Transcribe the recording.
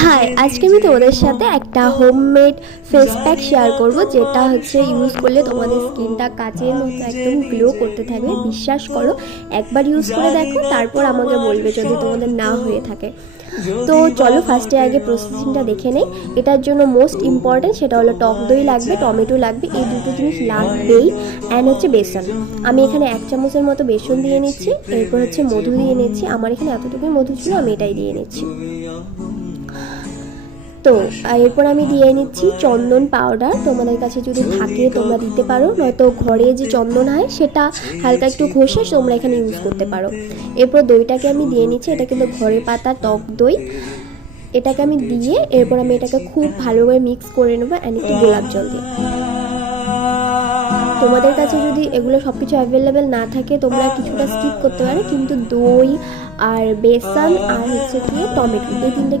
High, আজকে আমি তোমাদের সাথে একটা হোমমেড ফেস প্যাক শেয়ার করব, যেটা হচ্ছে ইউজ করলে তোমাদের স্কিনটা কাচের মতো একদম গ্লো করতে থাকবে। বিশ্বাস করো, একবার ইউজ করে দেখো, তারপর আমাকে বলবে যদি তোমাদের না হয়ে থাকে। তো চলো ফার্স্টে আগে প্রসেসিংটা দেখে নেই। এটার জন্য মোস্ট ইম্পর্টেন্ট সেটা হলো টক দই লাগবে, টমেটো লাগবে, এই দুটো জিনিস লাগবেই। অ্যান্ড হচ্ছে বেসন। আমি এখানে 1 চামচের মতো বেসন দিয়ে নিচ্ছি, এরপর হচ্ছে মধু দিয়ে নিচ্ছি। আমার এখানে এতটুকুই মধু ছিল, আমি এটাই দিয়ে নিচ্ছি। তো এরপর আমি দিয়ে নিচ্ছি চন্দন পাউডার। তোমাদের কাছে যদি থাকে তোমরা দিতে পারো, নয়তো ঘরে যে চন্দন হয় সেটা হালকা একটু ঘষে তোমরা এখানে ইউজ করতে পারো। এরপর দইটাকে আমি দিয়ে নিচ্ছি, এটা কিন্তু ঘরে পাতা টক দই। এটাকে আমি দিয়ে এরপর আমি এটাকে খুব ভালোভাবে মিক্স করে নেবো, অ্যান্ড একটু গোলাপ জল দিয়ে। তোমাদের কাছে যদি এগুলো সব কিছু অ্যাভেলেবেল না থাকে তোমরা কিছুটা স্কিপ করতে পারো, কিন্তু দই আর বেসন আর হচ্ছে গিয়ে টমেটো, এই তিনটে